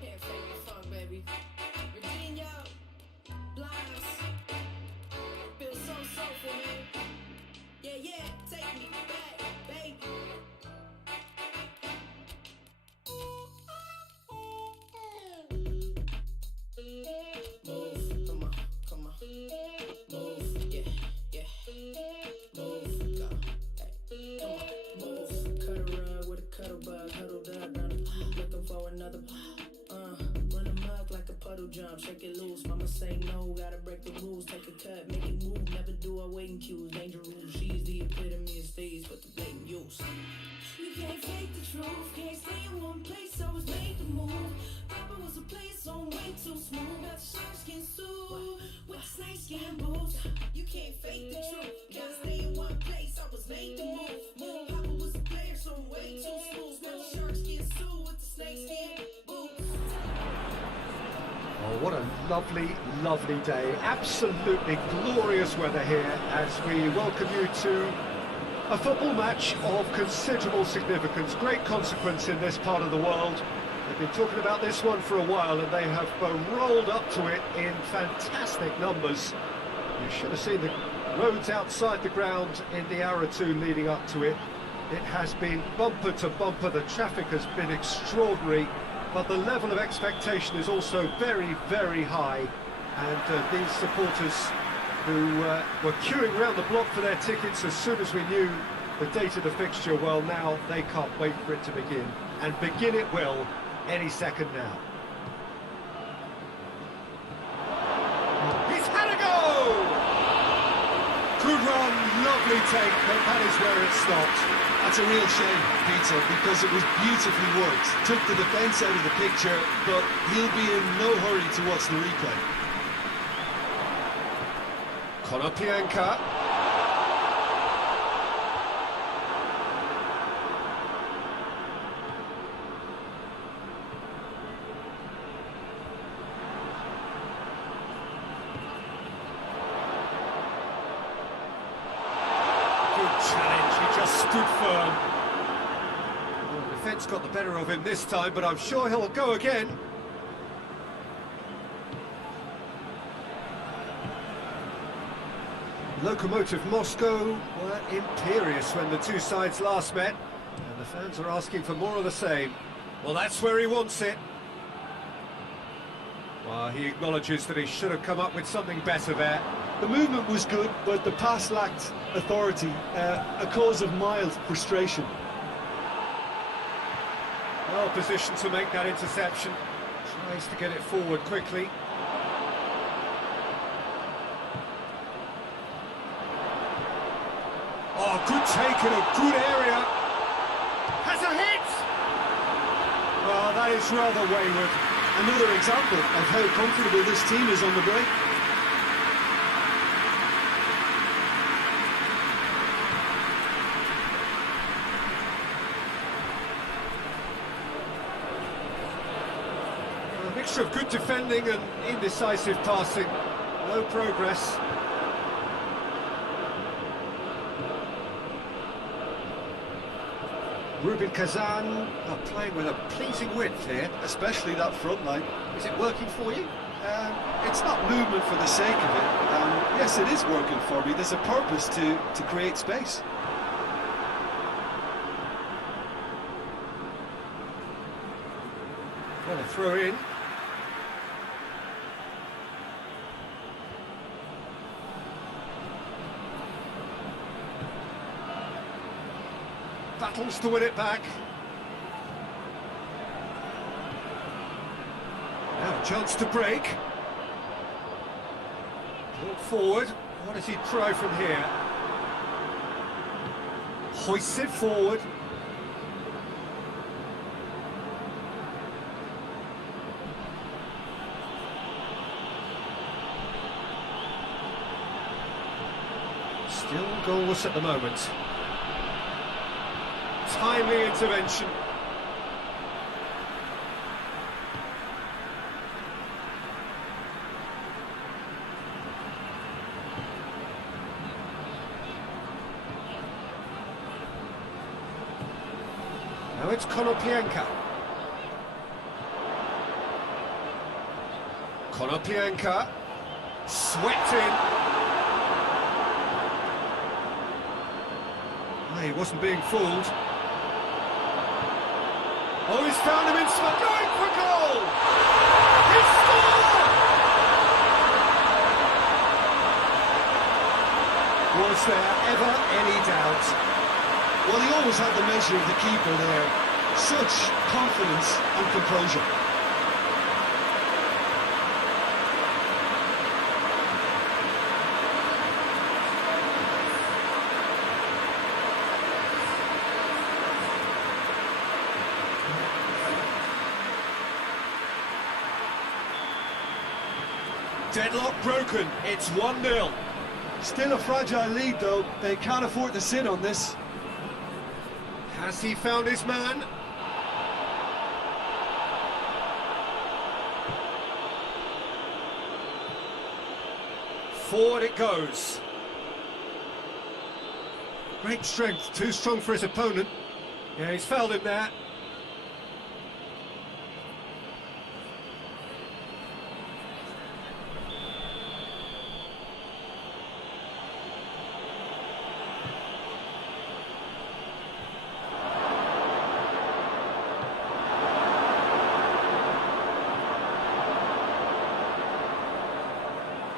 Can't fake the funk, baby. Virginia, Blinds. Feel so soulful, man. Yeah, yeah, take me back, baby. Move, come on. Move, yeah, yeah. Move, go, hey, come on. Move, cut a rug with a cuddle bug, huddled up, looking for another. Run amok like a puddle jump, shake it loose. Mama say no, gotta break the rules. Take a cut, make it move, never do a waiting cues. Danger rules, she's the epitome of stage, but the blatant use. You can't fake the truth, can't stay in one place, I was made to move. Papa was a place on way too smooth. Got the shark skin suit with the snake skin boots. You can't fake the truth, gotta stay in one place, I was made to move. Papa was a player, so way too smooth. Got the shark skin suit with the snake skin boots. Oh, what a lovely, lovely day. Absolutely glorious weather here as we welcome you to a football match of considerable significance, great consequence in this part of the world. They've been talking about this one for a while and they have rolled up to it in fantastic numbers. You should have seen the roads outside the ground in the hour or two leading up to it. It has been bumper to bumper, the traffic has been extraordinary, but the level of expectation is also very, very high. And these supporters who were queuing around the block for their tickets as soon as we knew the date of the fixture, well, now they can't wait for it to begin. And begin it will any second now. He's had a go! Good run, lovely take, but that is where it stopped. That's a real shame, Peter, because it was beautifully worked. Took the defence out of the picture, but he'll be in no hurry to watch the replay. Konoplyanka. Good challenge, he just stood firm. Well, the defence got the better of him this time, but I'm sure he'll go again. Lokomotiv Moscow were imperious when the two sides last met, and the fans are asking for more of the same. Well, that's where he wants it. Well, he acknowledges that he should have come up with something better there. The movement was good, but the pass lacked authority, a cause of mild frustration. Well positioned to make that interception. Tries to get it forward quickly. Oh, good take in a good area. Has a hit! Well, that is rather wayward. Another example of how comfortable this team is on the break. A mixture of good defending and indecisive passing. No progress. Rubin Kazan are playing with a pleasing width here. Especially that front line. Is it working for you? It's not movement for the sake of it. Yes, it is working for me. There's a purpose to create space. Well, a throw in. Battles to win it back. Now a chance to break. Ball forward. What does he try from here? Hoists it forward. Still goalless at the moment. Timely intervention. Now it's Konoplyanka. Konoplyanka, swept in. Oh, he wasn't being fooled. Oh, he's found him in spot, going for goal! He scored! Was there ever any doubt? Well, he always had the measure of the keeper there. Such confidence and composure. Deadlock broken, it's 1-0. Still a fragile lead, though. They can't afford to sit on this. Has he found his man? Forward it goes. Great strength, too strong for his opponent. Yeah, he's fouled him there.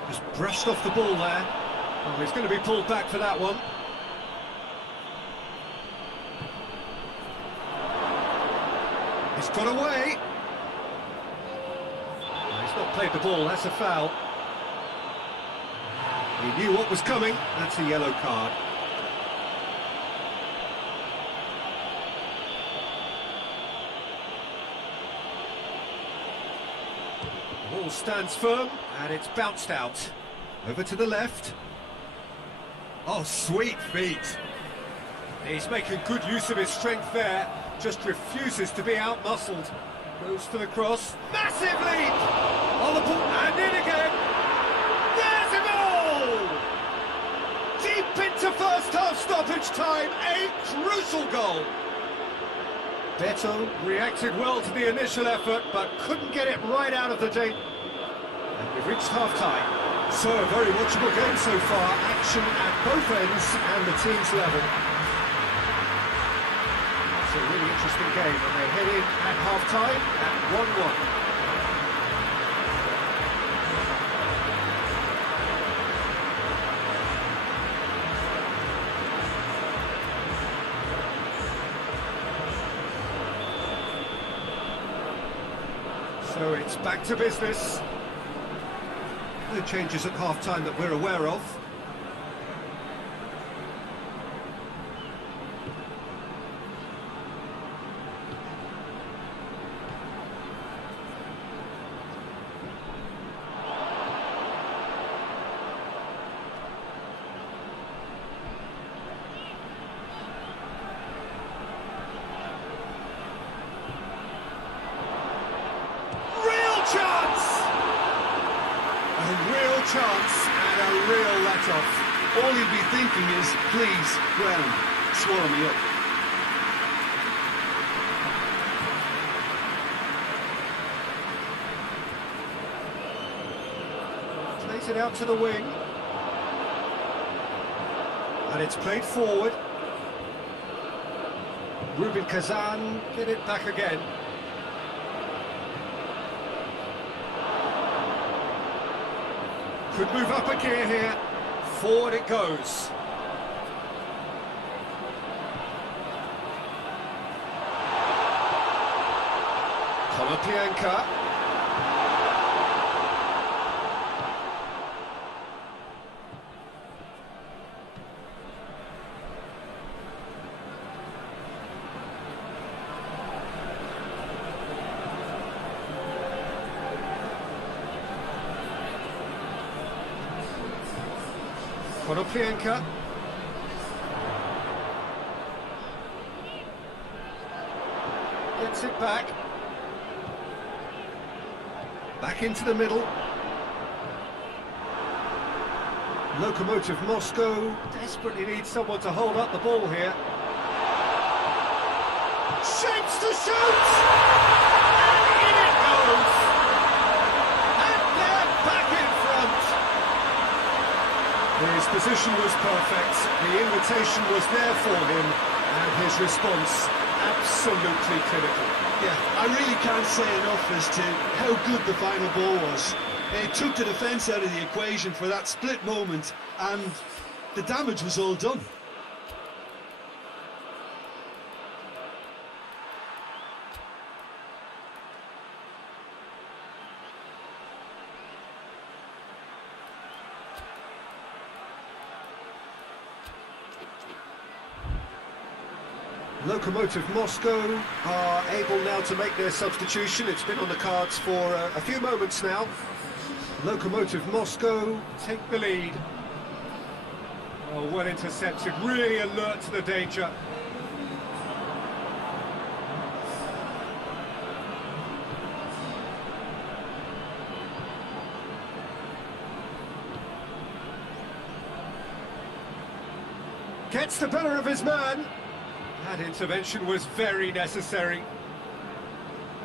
Just brushed off the ball there. Oh, he's going to be pulled back for that one. He's got away. Oh, he's not played the ball, that's a foul. He knew what was coming, that's a yellow card. The ball stands firm, and it's bounced out. Over to the left. Oh, sweet feet. He's making good use of his strength there, just refuses to be out-muscled. Goes for the cross, massive leap! On the ball, and in again! There's a goal! Deep into first half stoppage time, a crucial goal! Beto reacted well to the initial effort, but couldn't get it right out of the day. And we've reached half-time. So, a very watchable game so far. Action at both ends and the team's level. It's a really interesting game, and they head in at half-time at 1-1. So it's back to business. No changes at half-time that we're aware of. Chance and a real let-off. All he'd be thinking is, please, ground, swallow me up. Plays it out to the wing. And it's played forward. Rubin Kazan get it back again. Could move up a gear here. Forward it goes. Konoplyanka. Konoplyanka. Gets it back. Back into the middle. Lokomotiv Moscow desperately needs someone to hold up the ball here. Shapes to shoot! And in it goes! And there His position was perfect, the invitation was there for him, and his response absolutely clinical. Yeah, I really can't say enough as to how good the final ball was. It took the defence out of the equation for that split moment, and the damage was all done. Lokomotiv Moscow are able now to make their substitution. It's been on the cards for a few moments now. Lokomotiv Moscow take the lead. Oh, well intercepted, really alert to the danger. Gets the better of his man. That intervention was very necessary.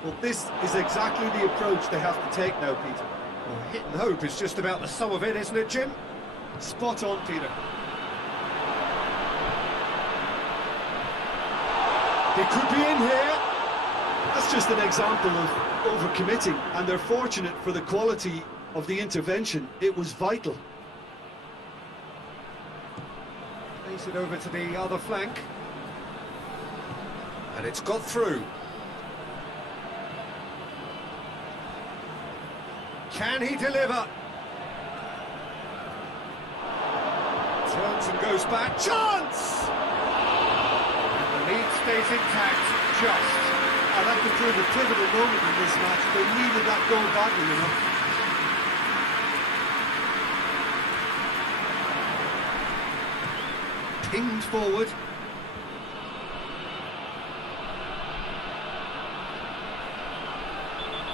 Well, this is exactly the approach they have to take now, Peter. Well, hit and hope is just about the sum of it, isn't it, Jim? Spot on, Peter. He could be in here. That's just an example of overcommitting, and they're fortunate for the quality of the intervention. It was vital. Plays it over to the other flank. And it's got through. Can he deliver? Turns and goes back. Chance! And the lead stays intact, just. And that could prove a pivotal moment in this match. They needed that goal badly enough. Pinged forward.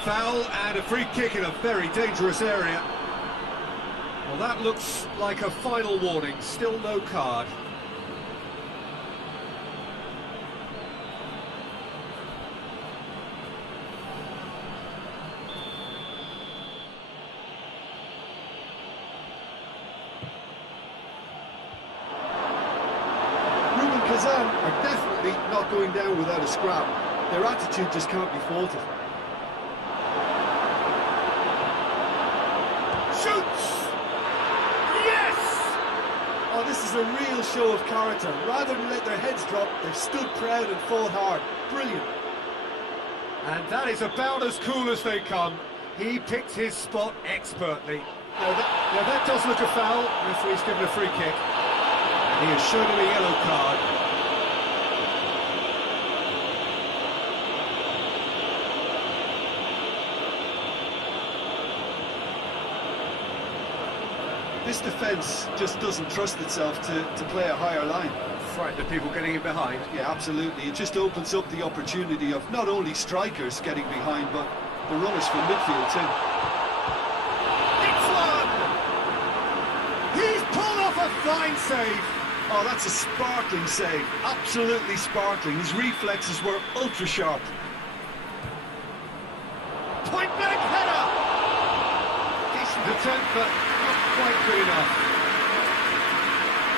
Foul and a free kick in a very dangerous area. Well, that looks like a final warning. Still no card. Kazan are definitely not going down without a scrap. Their attitude just can't be faulted. Shoots! Yes! Oh, this is a real show of character. Rather than let their heads drop, they've stood proud and fought hard. Brilliant. And that is about as cool as they come. He picked his spot expertly. Now that does look a foul. Referee's given a free kick. And he has shown him a yellow card. This defence just doesn't trust itself to play a higher line. Frightened of people getting in behind. Yeah, absolutely. It just opens up the opportunity of not only strikers getting behind, but the runners from midfield too. It's one! He's pulled off a fine save. Oh, that's a sparkling save. Absolutely sparkling. His reflexes were ultra sharp. Point blank header! Decent attempt, but not quite good enough.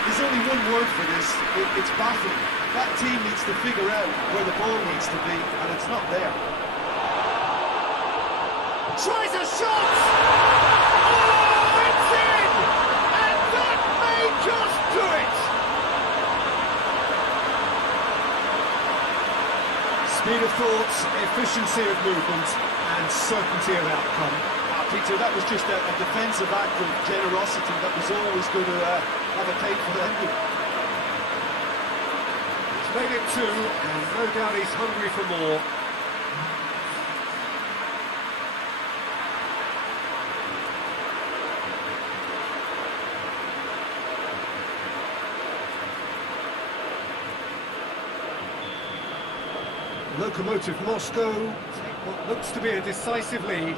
There's only one word for this. It's baffling. That team needs to figure out where the ball needs to be, and it's not there. Tries a shot! Oh, it's in! And that may just do it! Speed of thought, efficiency of movement, and certainty of outcome. Peter, that was just a defensive act of generosity that was always going to have a painful ending. He's made it two, and no doubt he's hungry for more. Lokomotiv Moscow take what looks to be a decisive lead.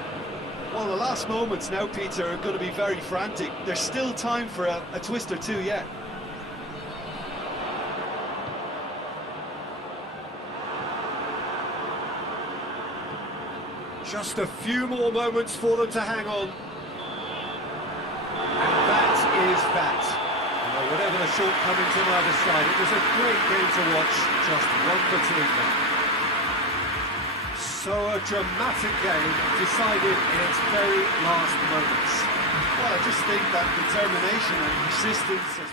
Well, the last moments now, Peter, are going to be very frantic. There's still time for a twist or two yet. Just a few more moments for them to hang on. And that is that. the shortcomings on either side. It was a great game to watch, just one between them. So a dramatic game, decided in its very last moments. Well, I just think that determination and persistence has...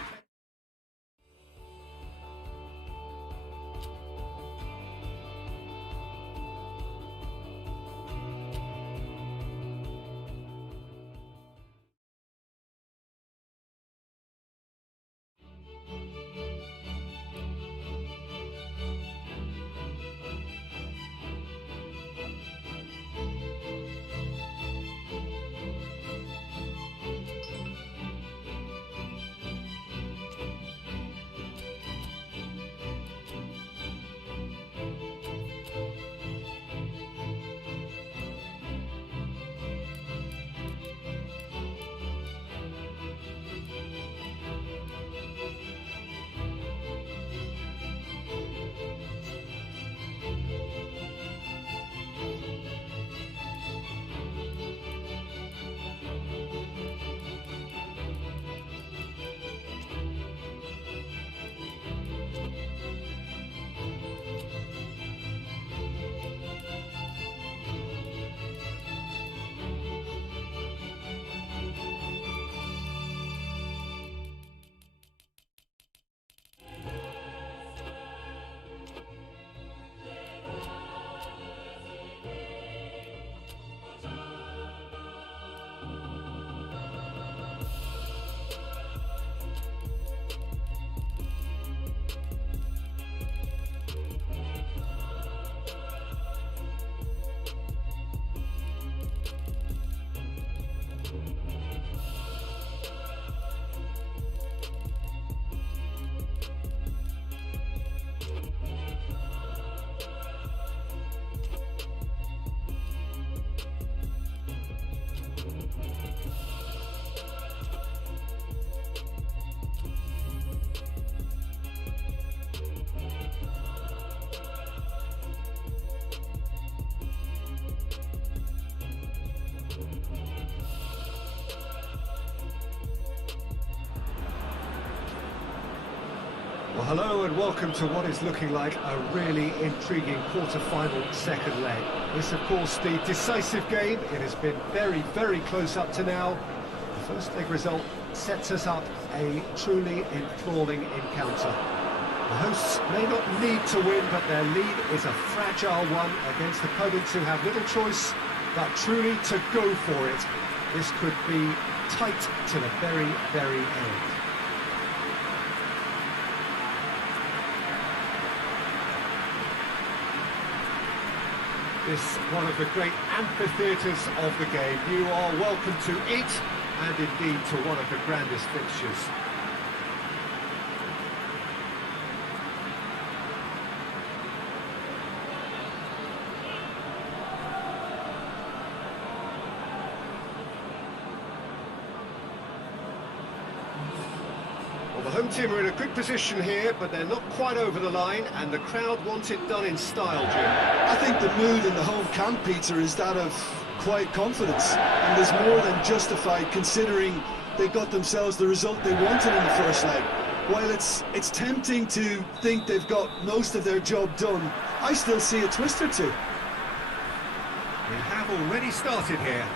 Well, hello and welcome to what is looking like a really intriguing quarter-final second leg. This, of course, the decisive game. It has been very, very close up to now. The first leg result sets us up a truly enthralling encounter. The hosts may not need to win, but their lead is a fragile one against opponents who have little choice, but truly to go for it. This could be tight to the very, very end. This one of the great amphitheatres of the game. You are welcome to it, and indeed to one of the grandest fixtures. Well, the home team are in a good position here, but they're not quite over the line, and the crowd want it done in style, Jim. I think the mood in the home camp, Peter, is that of quiet confidence, and is more than justified considering they got themselves the result they wanted in the first leg. While it's tempting to think they've got most of their job done, I still see a twist or two. We have already started here.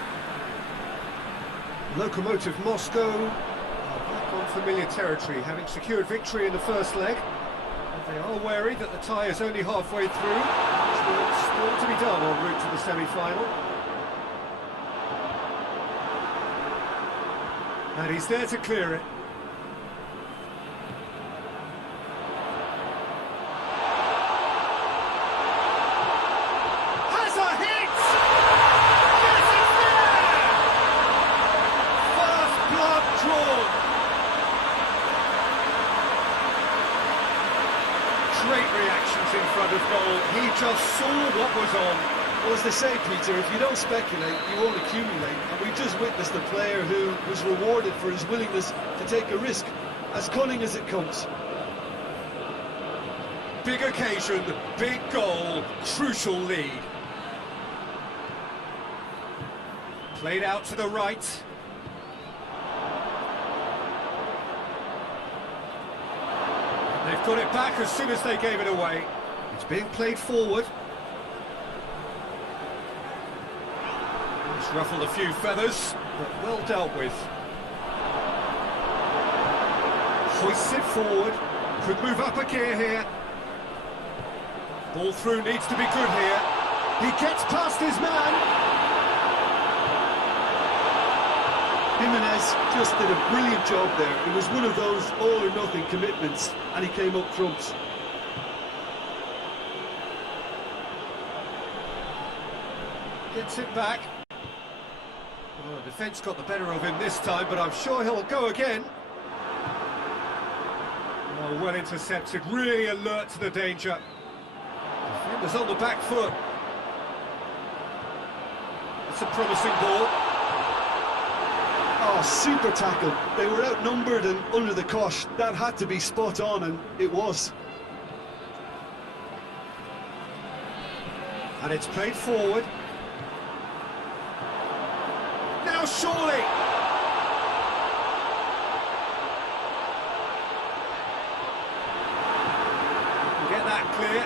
Lokomotiv Moscow are back on familiar territory, having secured victory in the first leg. But they are wary that the tie is only halfway through. There's still to be done en route to the semi-final. And he's there to clear it. Has a hit! Yes, it's there! First blood drawn. Great reactions in front of goal. He just saw what was on. Well, as they say, Peter, if you don't speculate, you won't accumulate. And we've just witnessed a player who was rewarded for his willingness to take a risk, as cunning as it comes. Big occasion, big goal, crucial lead. Played out to the right. They've got it back as soon as they gave it away. It's being played forward. It's ruffled a few feathers, but well dealt with. Hoists it forward. Could move up a gear here. Ball through needs to be good here. He gets past his man. Jimenez just did a brilliant job there. It was one of those all-or-nothing commitments, and he came up trumps. Gets it back. Well, the defence got the better of him this time, but I'm sure he'll go again. Oh, well intercepted, really alert to the danger. Defenders on the back foot. It's a promising ball. Oh, super tackle. They were outnumbered and under the cosh. That had to be spot on, and it was. And it's played forward. Now surely! Get that clear.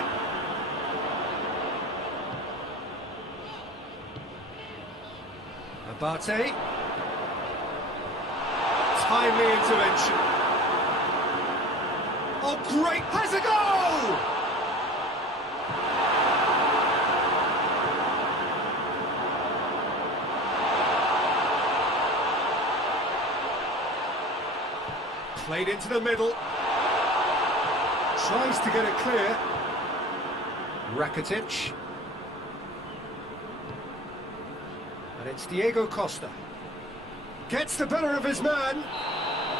Abate. Timely intervention. Oh, great! Has a goal! Played into the middle. Tries to get it clear. Rakitic. And it's Diego Costa. Gets the better of his man.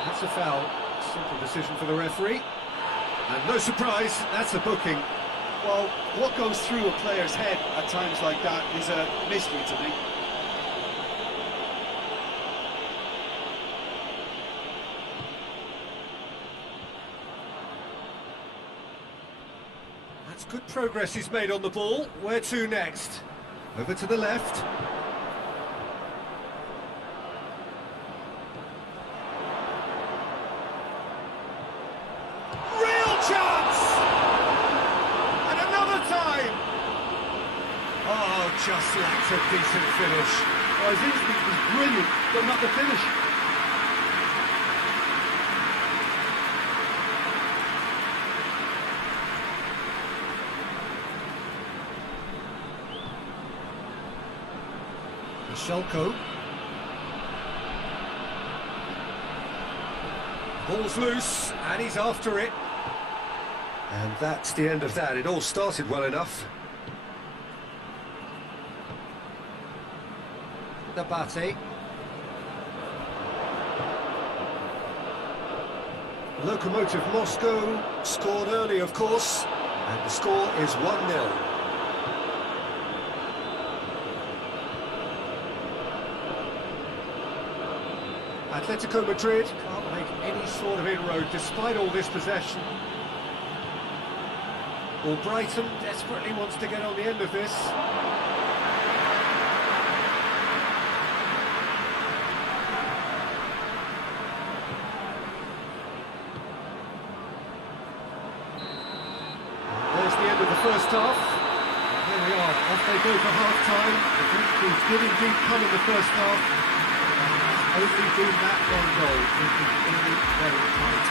That's a foul. Simple decision for the referee. And no surprise, that's a booking. Well, what goes through a player's head at times like that is a mystery to me. That's good progress he's made on the ball. Where to next? Over to the left. Real chance! And another time! Oh, just lacked a decent finish. Well, his instinct was brilliant, but not the finish. Shelko. Ball's loose, and he's after it. And that's the end of that. It all started well enough. Abate. Lokomotiv Moscow scored early, of course, and the score is 1-0. Atletico Madrid can't make any sort of inroad despite all this possession. Well, Brighton desperately wants to get on the end of this. There's the end of the first half. Here we are, off they go for half-time. The breakthrough did indeed come in the first half. Only been that one goal, it is very, very tight.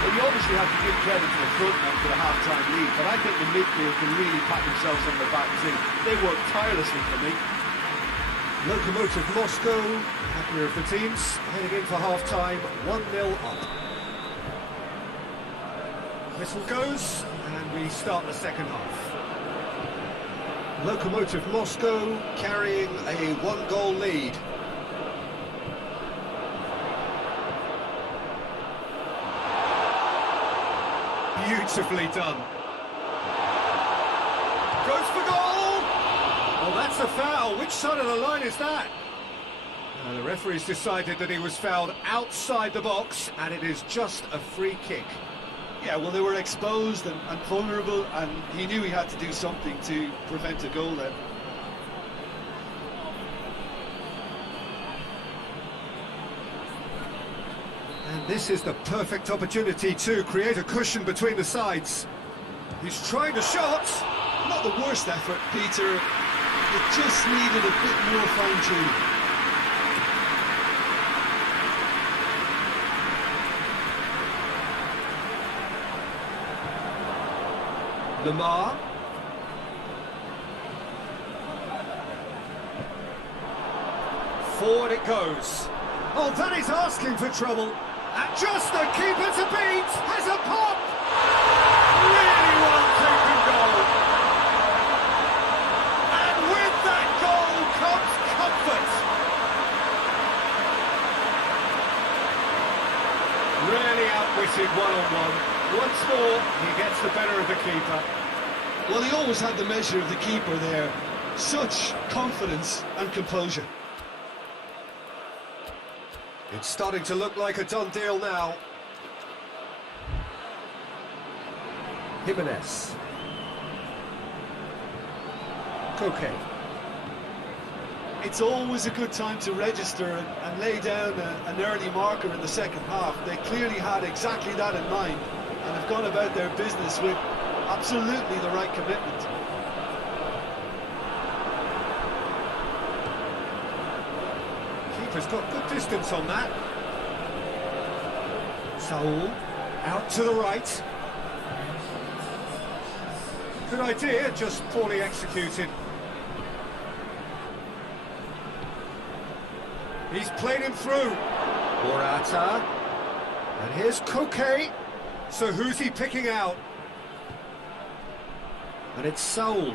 Well, you obviously have to give credit to the front man for the half-time lead, but I think the midfield can really pat themselves on the back too. They worked tirelessly for me. Lokomotiv Moscow, happier of the teams, heading in for half-time, 1-0 up. Whistle goes, and we start the second half. Lokomotiv Moscow carrying a one-goal lead. Beautifully done. Goes for goal! Well, that's a foul. Which side of the line is that? The referee's decided that he was fouled outside the box, and it is just a free kick. Yeah, well, they were exposed and vulnerable, and he knew he had to do something to prevent a goal then. And This is the perfect opportunity to create a cushion between the sides. He's trying a shot. Not the worst effort, Peter. It just needed a bit more fine-tuning. Lamar. Forward it goes. Oh, that is asking for trouble. And just the keeper to beat. Has a pop. Really well taken goal. And with that goal comes comfort. Really outwitted one-on-one. Once more, he gets the better of the keeper. Well, he always had the measure of the keeper there. Such confidence and composure. It's starting to look like a done deal now. Jimenez. Koke. It's always a good time to register and lay down an early marker in the second half. They clearly had exactly that in mind and have gone about their business with absolutely the right commitment. Keeper's got good distance on that. Saul, out to the right. Good idea, just poorly executed. He's played him through. Morata. And here's Koke. So who's he picking out? And it's Saul.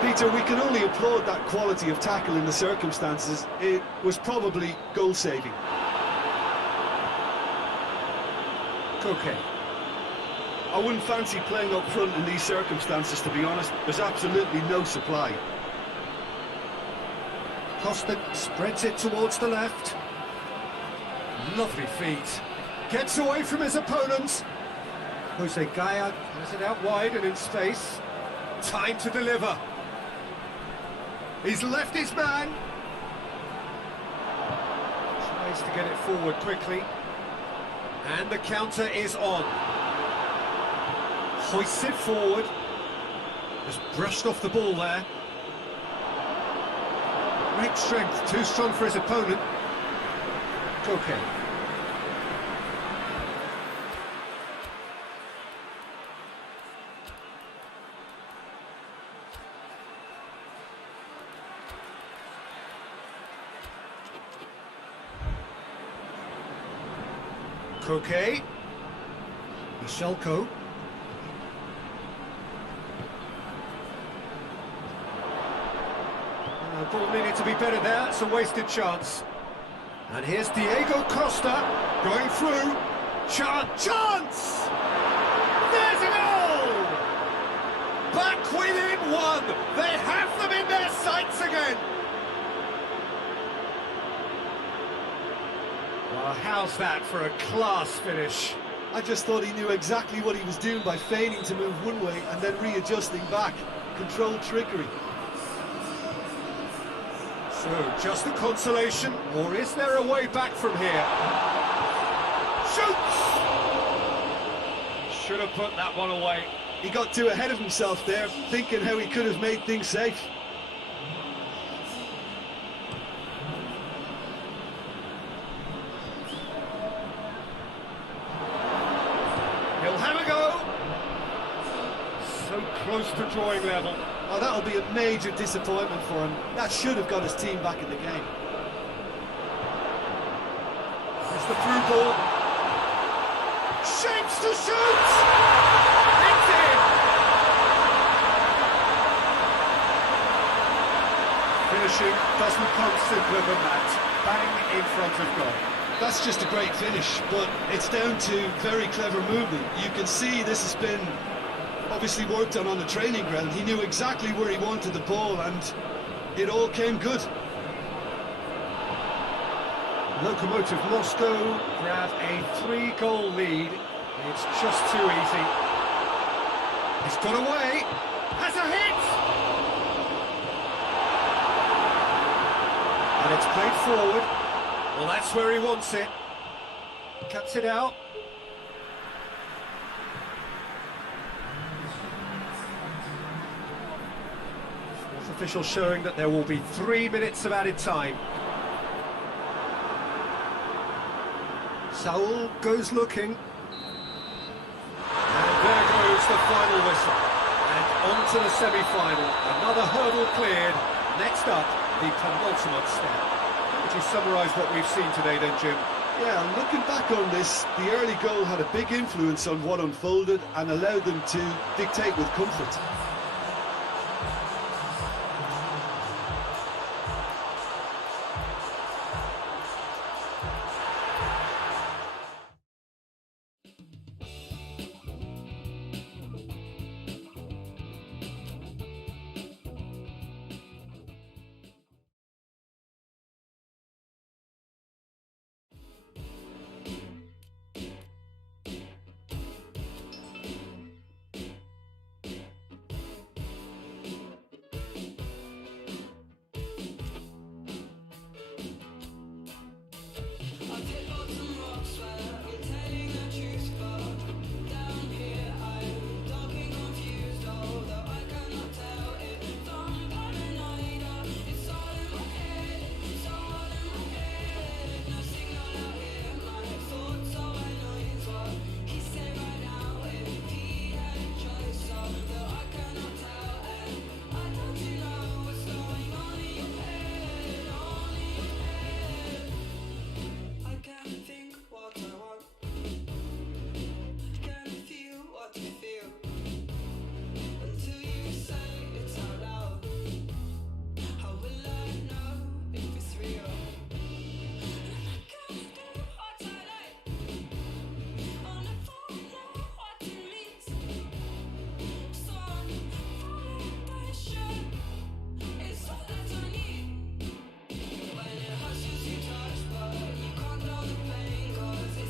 Peter, we can only applaud that quality of tackle in the circumstances. It was probably goal-saving. Koke. I wouldn't fancy playing up front in these circumstances, to be honest. There's absolutely no supply. Costa spreads it towards the left. Lovely feet. Gets away from his opponent. Jose Gaya has it out wide and in space. Time to deliver. He's left his man. Tries to get it forward quickly. And the counter is on. Hoists it forward. Just brushed off the ball there. Great strength, too strong for his opponent. Koke. Koke. Michelko. Ball needed to be better there, it's a wasted chance. And here's Diego Costa, going through. Chance! There's a goal! Back within one! They have them in their sights again! Well, how's that for a class finish? I just thought he knew exactly what he was doing by feigning to move one way and then readjusting back. Controlled trickery. So, just a consolation, or is there a way back from here? Shoots! Should have put that one away. He got too ahead of himself there, thinking how he could have made things safe. He'll have a go. So close to drawing level. Oh, that'll be a major disappointment for him. That should have got his team back in the game. It's the through ball. Shapes to shoot! It's in! Finishing doesn't come simpler than that. Bang in front of goal. That's just a great finish, but it's down to very clever movement. You can see this has been obviously worked on the training ground. He knew exactly where he wanted the ball and it all came good. Lokomotiv Moscow grab a 3-goal lead. It's just too easy. He's got away. Has a hit! And it's played forward. Well, that's where he wants it. Cuts it out. Fourth official showing that there will be 3 minutes of added time. Saul goes looking. And there goes the final whistle. And on to the semi-final. Another hurdle cleared. Next up, the penultimate step. How would you summarise what we've seen today then, Jim? Yeah, looking back on this, the early goal had a big influence on what unfolded and allowed them to dictate with comfort.